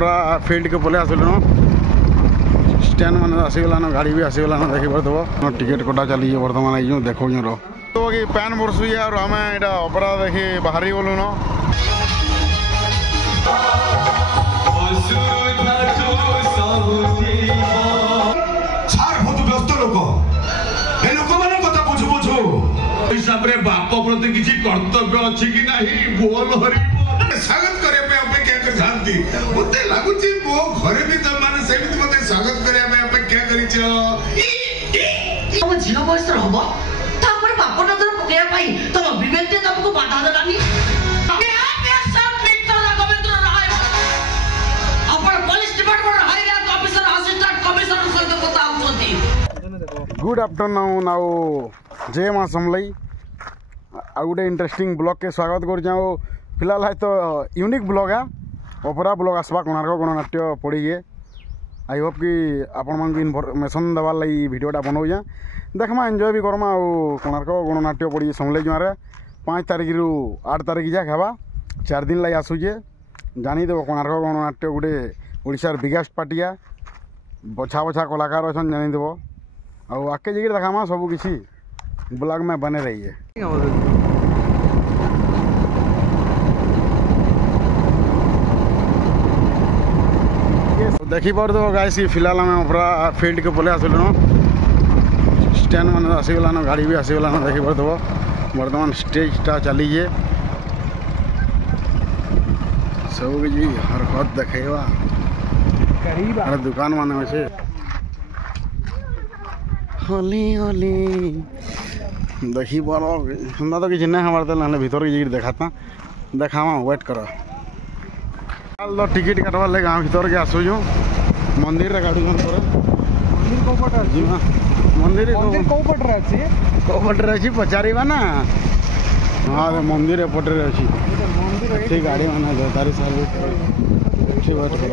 पूरा फील्ड के पले आसलुन स्टैंड मान आसीगलान गाड़ी भी आसीगलान देखी पारदब टिकेट कटा चली बर्तमान आई देखो रो तो कि पैन बरसुए और आम यहाँ अपरा देखी बाहरी गलु न हिसाब रे बाप प्रति किसी कर्तव्य अच्छी कि नहीं बोल हरि स्वागत करे पे अपेक्षा कर शांति मते लागुची मो घरे भी त माने सेमित मते स्वागत करे पे अपेक्षा करिछ हम झियो बयस रहबो तापर बाप नजर पकेया पाई तम विवेकते तुमको बाधा देलानी गुड आफ्टरनून आउ जय माँ समलई आ गोटे इंटरेस्टिंग ब्लॉग के स्वागत कर फिलहाल है तो यूनिक ब्लॉग है ओपरा ब्लॉग आसवा कोणार्क गणनाट्य पड़े आई होप कि आपण मान इनफॉरमेशन देवार लगी वीडियोटा बनाऊे देखमा एंजॉय भी करमा कोणार्क गणनाट्य पड़ी समलई जुआरे 5 तारिख रु 8 तारिख जाक हेबा 4 दिन लगी आसूचे जानीदेव कोणार्क गणनाट्य गोटे ओडिशार बिगेस्ट पार्टिया बछा बछा कलाकार अच्छा जानीदेव आके जगह देखामा सब किसी ब्लॉग में बने रही है। देखी पार दो गाइस फिलहाल आम पूरा फील्ड के पले आसलुन स्टैंड मान आसीगलान गाड़ी भी आसीगलान देखी पार दब बर्तमान स्टेजटा चलीजे सब किसी हरकत देखेबा अरे दुकान मान अच्छे होली होली देखी पार हम तो किसी नहीं हमारे ना भीतर की जगह देखाता देखावा वेट कर तो टिकट काटवार लगे गाँव भीतर के आसूँ मंदिर गाड़ी मंदिर कौपटे अच्छी पचार ना हाँ मंदिर एपटे अच्छी ठीक गाड़ी मान तारी सर्विस ठीक वेट कर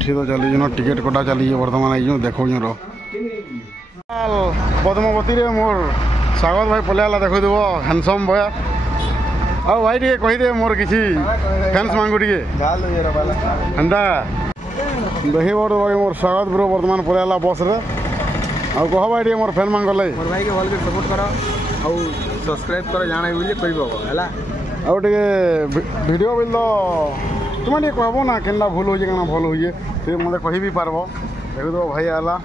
ठीक तो चली टिकेट कटा चली बर्तमान आई देखो रो पद्मावती रे मोर स्वागत भाई पले आला देखो देव हैंडसम बय आ भाई टे कहीदे मोर किसी फैंस मांगू टे एंता देखी बड़ भाई मोर स्वागत ब्रो बर्तमान पले आला बस रे आ कह भाई टे मोर फैन मांग मोर भाई के भल के सपोर्ट करो आ सब्सक्राइब करो जाना बोले कहबो हला आ टे वीडियो बिल तो तुम टे कहबो ना केनला भूल होजे केना भल होजे ते मते कहि भी पारबो देखो दो भाई आला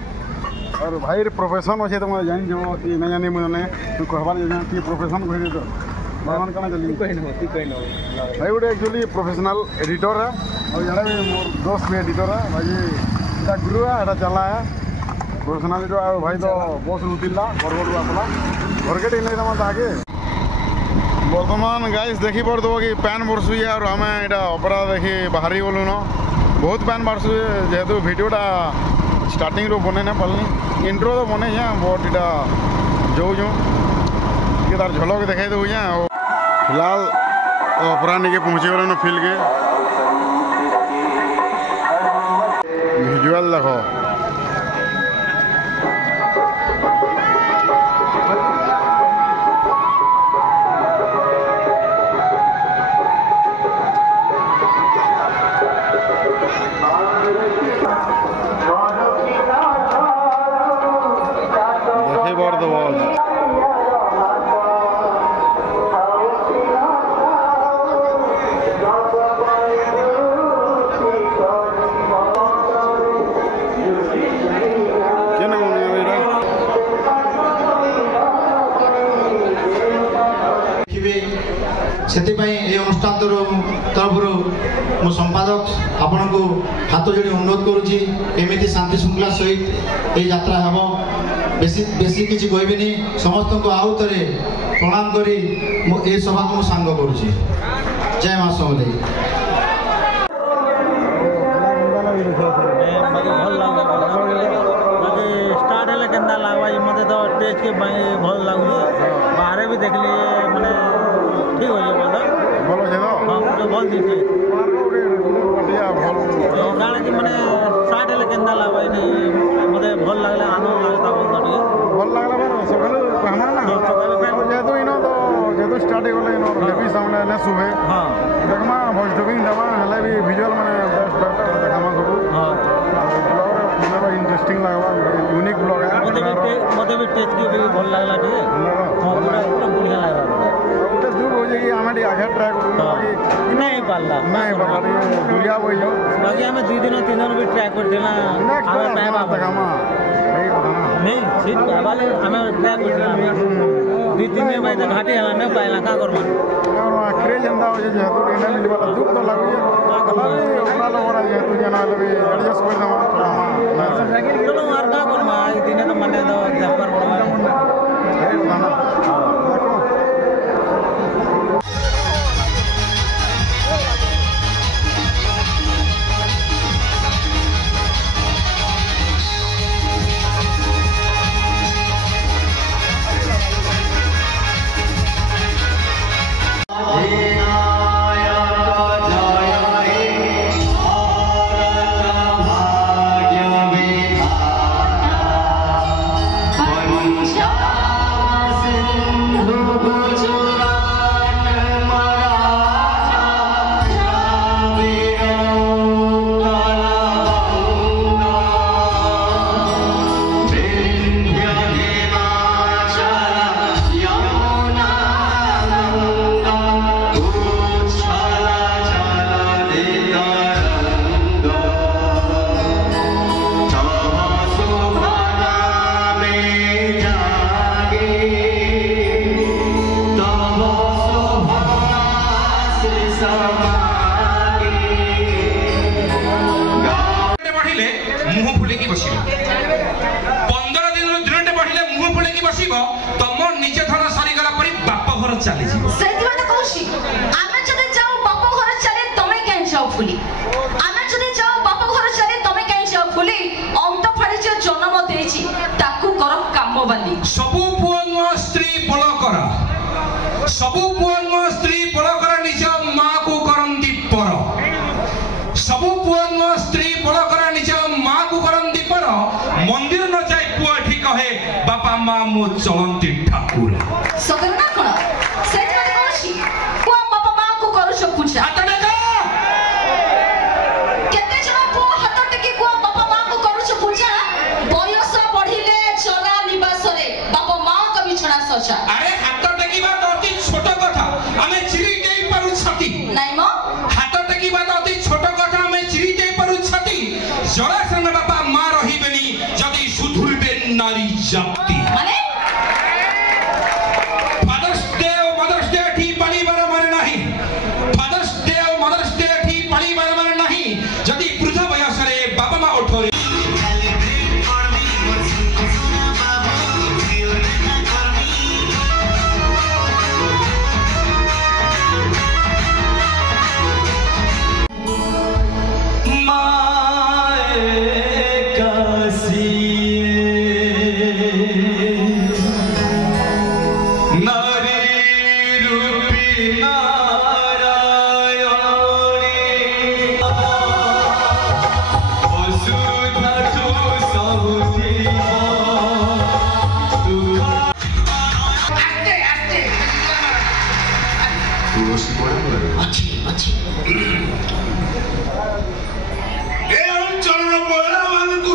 और भाई प्रोफेशन अच्छे तो मैं जान जो नहीं जानी मैंने तू कहबार कि प्रोफेशन कह दे तो भगवान कना चली भाई गोटे एक्चुअली प्रोफेशनल एडिटर है और जड़े भी मोर दोस्त भी एडिटर है भाई ये गुरु है ये चला है प्रोफेशनल एडिटर और भाई तो बस रुतिला बरगढ़ आसला घर के टेन लगे आगे बर्तमान गाइस देखी पार दो कि पैन बरसुए और आम यहाँ अपरा देखी बाहरी गलु न बहुत पैन बारसुए जेहेतु वीडियोटा स्टार्टिंग रो बने ना पालनी इंट्रो तो बने बट इटा जो तार झलक देखाई दे फिलहाल अपरा नहीं पहुँची गल फील्ड के विजुअल देखो से अनुष्ठान तरफ मो संपादक आपण को हाथ जोड़ी अनुरोध करुँची एमती शांति श्रृंखला सहित ये यात्रा हम बेसी किसी कहबी समस्त को आउ थे प्रणाम करी ए सभा को सांग करुँची जय माँ समलई स्टार्ट है के मत तो टेस्ट के भल लगुचे बाहर भी देख लिए मैंने ठीक हो भल दिखे कारण कि मैंने स्टार्ट है के मत भल लगला आनंद लगता भल लगला जेहेतु इन तो जेहेतु स्टार्ट हो गले हेवी साउंड है सुबह हाँ देखमा वॉइस डबिंग देवा हेले भी विजुअल माने बेस्ट ମୋତେ ବି ଟେଷ୍ଟ ବି ଭଲ ଲାଗିଲା ଟିକେ ହଁ ପୁରା ପୁରା ବଢ଼ିଆ ଲାଗିଲା ଗୋଟେ ଦୁଃଖ ହଉଛି କି ଆମେ ଟିକେ ଆଘାତ ଟ୍ରାଏ କରୁଛୁ ନାଇଁ ପାରିଲା ଟିକେ ଦୁରିଆ ବଇଛ ବାକି ଆମେ 2 ଦିନ 3 ଦିନ ବି ଟ୍ରାଏ କରିଥିଲା ଆମେ ପାଇବା ନାଇଁ ସିଟ୍ ପାଇବାଲେ ଆମେ ଟ୍ରାଏ କରିଥିଲା ଆମେ 2-3 ଦିନ ପାଇଁ ଘାଟି ହେଲା ନାଇଁ ପାଇଲା କାଁ କରମା ଆଖିରେ ଯେନ୍ତା ହଉଛି ଯେହେତୁ ଟିକେ ମିଳିବାର ଦୁଃଖ ତ ଲାଗୁଛି ଅପରା ଲୋକରା ଯେହେତୁ ଯେନ ହେଲେ ବି ଆଡ଼ଜଷ୍ଟ କରିଦେମା ଚलो আর কাঁ করমা দিনে তো মানে তো দেখবার পড়বা सबु पुआ स्त्री बल कर सबु पुआ स्त्री बल कर निज माँ को करंती पर सबु पुआ स्त्री बल कर निज माँ को करंती पर मंदिर न जाए पुआ ठीक कहे बापा माँ मो चलंती ठाकुर सगरना कोन सेति माने कोशी पुआ बापा माँ को करू छ पूजा हाथ देखो केते जन पुआ हाथ टेकी पुआ बापा माँ को करू छ पूजा बयस बढ़िले चला निवास रे बापा माँ का बिछड़ा सचा अरे हाथ टेकीबा तो अति छोट कथा हमें चिरी देई पारु छती नाही मो हाथ टेकीबा तो अति छोट कथा हमें चिरी देई पारु छती जरा सन बापा माँ रहिबेनी जदी सुधुरबे नारी जाति माने फादर्स डे ठी पाली बार माने नाही फादर्स डे ठी पाली बार माने नाही जदी वृद्ध वयस रे बापा माँ उठोरे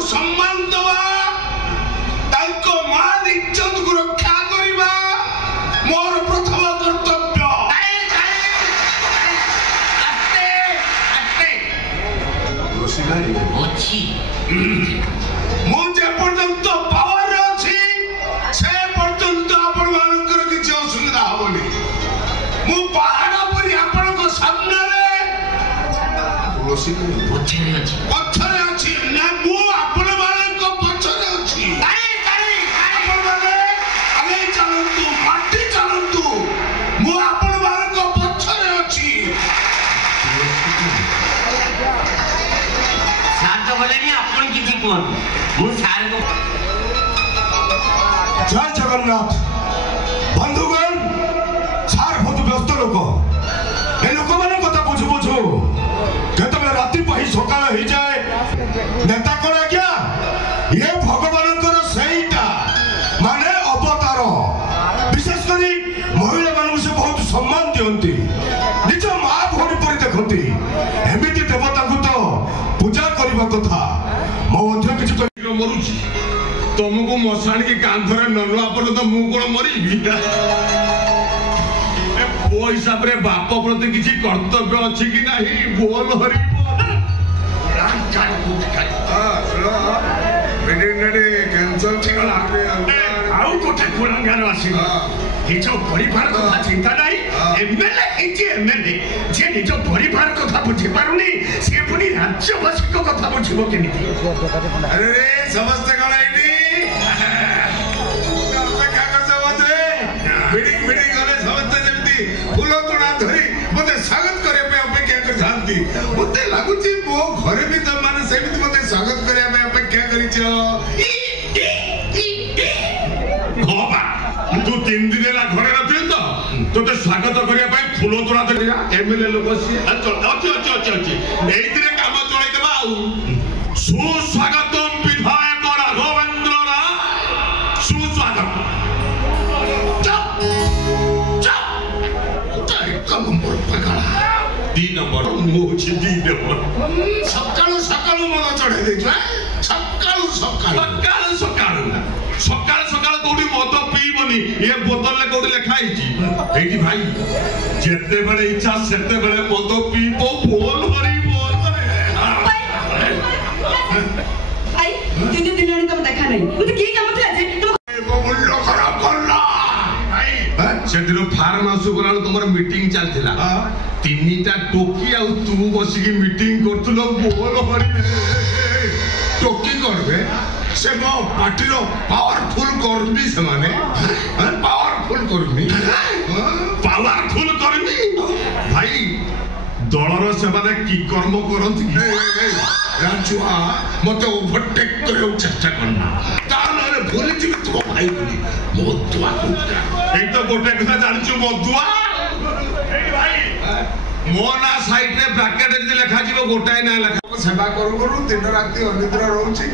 सम्मान दवा तांको मान इज्जत को रक्षा करिबा मोर प्रथम कर्तव्य आस्ते आस्ते रोसिगारी अछि मुझे पर्यंत पावर अछि से पर्यंत आपण मानकर किछ असुविधा होबनी मु पहाड़ परी आपण को सामने रे रोसिगारी पछरे अछि ना मु आपण मानक पछरे अछि ताई ताई आपण माने आगे चलंतु माटी चलंतु मु आपण मानक पछरे अछि सार तो बोलेनी आपण किछि कोन मु सार को जय जगन्नाथ बंधुगण सार बहुत व्यस्त लोक ए लोक माने कथा बुझु बुझु केतबे रात्रि पही सकाळ होई जाए नेता कोन आज्ञा ये भगवानकर सहीटा माने अवतार विशेष करी महिला मानू से बहुत सम्मान दियंती निज मां भोरी परि देखंती एमिति देवता को तो पूजा करबा कथा मो मध्य किछ मरुची तुमको मशाणी की कांधरे ननुआ पर्यंत मु कोन मरिबी पुओ हिसाब रे बाप प्रति किसी कर्तव्य अछि कि नाही बोल हरि कैंसर आउ कोठे कुलंगार आसी निज परिवार कथा चिंता नाही एमएलए एजी एमएलए जे निज परिवार कथा बुझी पारुनी से पुनी राज्यवासी को कथा बुझिबो केमिति अरे समस्त कोन आइडी अपेक्षा करछ मते मीटिंग गले समस्त जेमिति फूल तोड़ा धरी मते स्वागत करे पे अपेक्षा कर जानती मते लागुची मो घरे भी त माने सेमिति मते स्वागत करे पे अपेक्षा करिछ होबा तू 3 दिन ला घरे रहथिल तो ते स्वागत करिया पई फूल तोड़ा धरी एमएलए लोक सी चल अच्छी एई दिने काम चलाई देबा आ सुस्वागतम विधायक राघवेंद्र राय सुस्वागत नंबर पकड़ा 2 नंबर मोची 2 नंबर सकाळू मन चढ़े दे सकाळू कोडी मद पीबनी ये बोतल ले कोडी लिखा हिची एठी भाई जेते बेले इच्छा सेते बेले मद पीबो बोल हरि बोल भाई 3 दिन तुम देखा नहीं मुझे की काम था जे तुम मूल्य खराब करला भाई से दिन फार्म हाउस गला तुमर मीटिंग चलथिला तीनटा टोकी आ तू बसी की मीटिंग करथुलो बोल हरि टोकी करबे से मो पार्टी रो पावरफुल कर्मी से माने पावरफुल कर्मी भाई दलर से माने की कर्म करंती राजुआ मते ओवरटेक करे चेष्टा करना तारे भूली जी तो भाई बोली मधुआ कुत्ता ए तो गोटे कथा जानछु मधुआ ए भाई मोना साइड रे ब्रैकेट जे लिखा जीवो गोटाई ना लिखा सेवा करू दिन राती अनिद्रा रहउची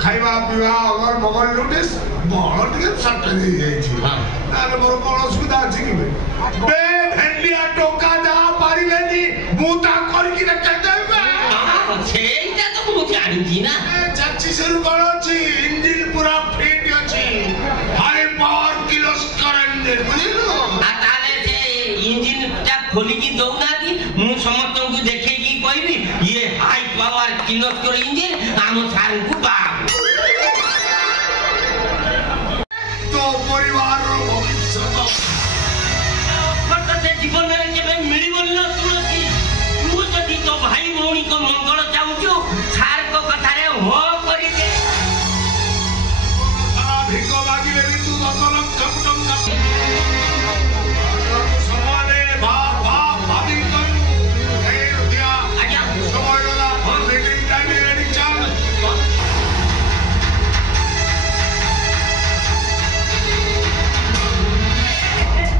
खाइबा पीवा अगर बगल लुटिस बड़ टिके सट दे जाई छी ताले मोर कोन सुविधा अछि कि बे भेंडिया टोका जा पारिबेनी मुता करि कि रख देबे ସେଇଟା ତ ମୁଁ ଜାଣିଛି ନା ଚାଚି ସେରୁ କଣ ଅଛି ଇଞ୍ଜିନ ପୁରା ଫିଟ୍ ଅଛି ହାଇ ପାୱାର କିଲୋସ୍କର ଇଞ୍ଜିନ ବୁଝିଲୁ ତାହେଲେ ସେ ଇଞ୍ଜିନଟା ଖୋଲିକି ଦଉନାହାନ୍ତି ମୁଁ ସମସ୍ତଙ୍କୁ ଦେଖେଇକି କହିବି ଇଏ ହାଇ ପାୱାର କିଲୋସ୍କର ଇଞ୍ଜିନ ଆମ ସାରଙ୍କୁ ବାବୁ तो परिवार भविष्य से जीवन में केबे मिलिबन न तुलसी तू जदि तो भाई भौणी को मंगल चाहूछु सार को कथा रे हो करि दे सारा भिको मागिले भी तू 10 लाख टंका समाने बाप भाभी करू ए रुपया आज्ञा समय होला मीटिंग टाइम रेडी चल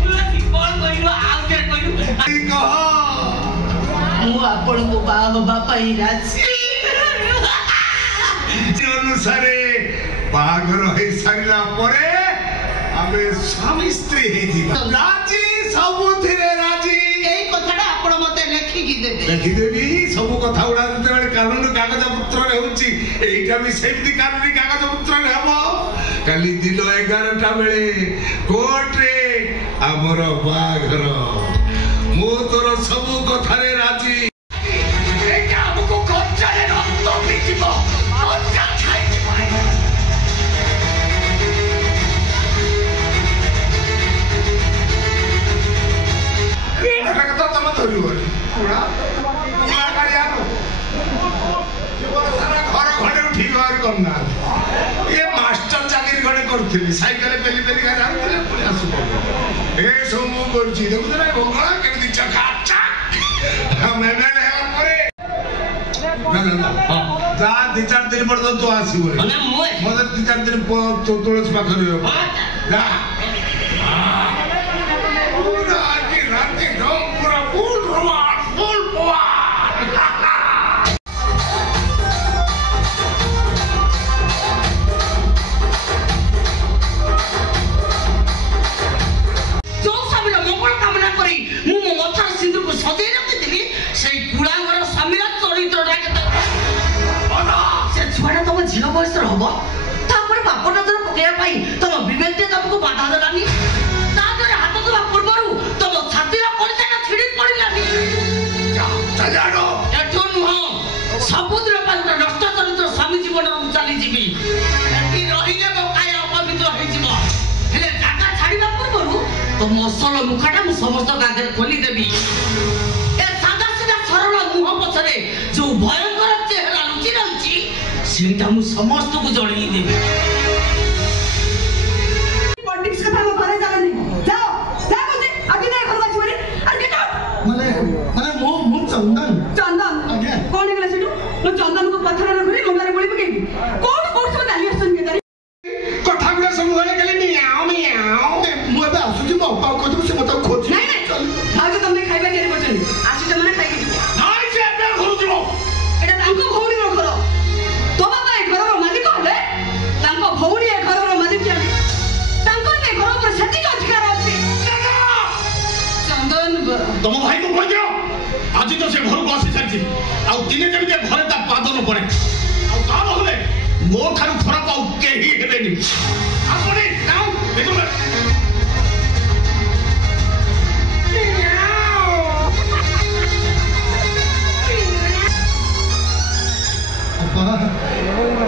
तुलसी कौन कहिलो आउ के कहियो मु आपण को बाबा पई राजी अनुसारे बाघर है सारिला परे आमे स्वामी स्त्री हेतिबा राजी सबुथिरे राजी एई कथाटा आपण मते लेखि कि देबे लिखि देबी सब कथा उडा जेते कानून कागज पत्र रे होची एटा भी सेमती कानूनी कागज पत्र रे हबो काली दिन 11 टा बेले कोर्ट रे हमर बाघर मो तोर सब कथा रे राजी एटा हमको खर्चा रे रक्त पीतिबो खर्चा खाइ एटा कथा तम धरिबो उडा उडा कारियानो सारा घर घरे उठी घर करना ये मास्टर चाकरी घरे करथिली साइकिल पेली पेली का जाउथिले पुलिस आसु ए सब मु करछि देखु ना बंगला केमिति चका चक हम एमएलए हेला परे ना हां जा 2-4 दिन पर तो आसीबो रे ना मु मते 2-4 दिन तो तुलसी पाखरे हो जा पूरा की राती गम पूरा फुल रोआ फुल पोआ झियो बयस हबो तापर बापन ଦେ ଭାଇ ତମ ବିବେକଟେ ତମକୁ ବାଧା ଦେଲାନି ତା ଦେହରେ ହାତ ଦେବା ପୂର୍ବରୁ ତମ ଛାତିର କଳିଜାଟା ଛିଡ଼ି ପଡ଼ିଲାନି ଏଠୁ ନୁହଁ ସବୁଦିନ ପାଇଁ ଗୋଟେ ନଷ୍ଟ ଚରିତ୍ର ସ୍ୱାମୀ ଜୀବନ ଚାଲିଯିବି ଏଠି ରହିଲେ ମୋ କାୟା ଅପବିତ୍ର ହେଇଯିବ ହେଲେ ଜାଗା ଛାଡ଼ିବା ପୂର୍ବରୁ ତମ ଅସଲ ମୁଖଟା ମୁଁ ସମସ୍ତଙ୍କ ଆଗରେ ଖୋଲିଦେବି ଏ ସାଦା ସିଧା ସରଳ ମୁହଁ ପଛରେ ଯୋଉ ଭୟଙ୍କର ଚେହେରା ଲୁଚି ରହିଛି ସେଇଟା ମୁଁ ସମସ୍ତଙ୍କୁ ଜଣେଇ ଦେବି पॉलिटिक्स का थामा भरे जाने नहीं जाओ जा मुझे अभी नहीं घर बाजी बोले और गेट आउट माने मो चंदन चंदन कौन निकला सेठू मो चंदन को पत्थर न घुरी मुंडा रे गोली पकेबी कौन कौन सब डाली आसन के तारी कथा गुला समूह केले मियाओ मियाओ मु एबे आसुची मो अप्पा को से मत खोजी नहीं नहीं आज तुमने खाइबा केरे बचनी आसी त माने खाइ के नहीं से एबे खोजो एटा तांको भौणी रो घर तो बाबा ए घर रो मालिक हले तांको भौणी ए घर रो मालिक के तांको ने घर पर सती के अधिकार अछि चंदन तुम भाई को कह दियो आज तो से घर को आसी सारची आ दिने जब जे घरे ता पाद न पड़े आ का होले मो थारु खराब आ केही हेबेनी आपने नाउ देखो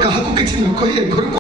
कहा को किसी न कहिए घर को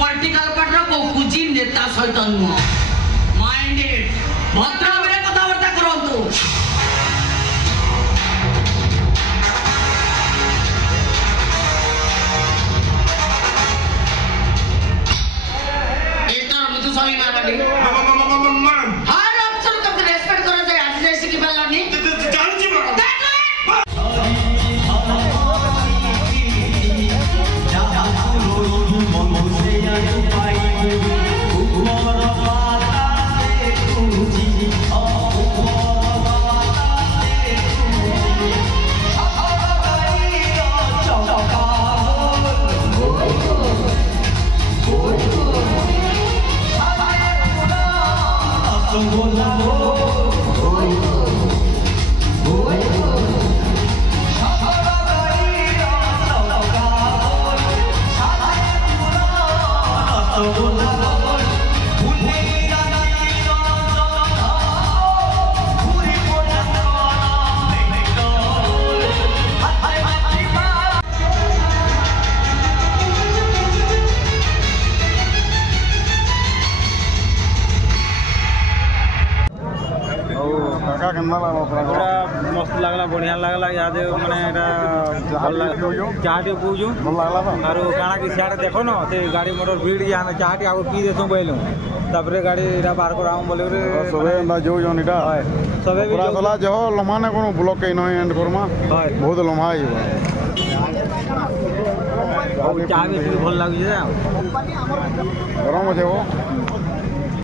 पॉलिटिकल पार्टी को कुछ नेता सहित नुह माइंडेड भद्र भाव कथबार्ता करतु स्वामी मारवाड़ी हर अफसर को रेस्पेक्ट करा जाए आज जैसे कि बल्लानी जानची बड़ा मस्त लगला बढ़िया लगला याद माने चाहटी पीऊँ आर काଣା कि सियाड़े देख न से गाड़ी मोटर भीड़ के आमे चाहटी आगे पी देसु बोलूँ तापर गाड़ी बाहर कराऊँ बोले सबे जोन इटा सबे भी चला जो लम्हाने कोनो ब्लॉक के नहीं एंड करमा बहुत लम्हा है चाह भी भल लगे गरम अच्छे वो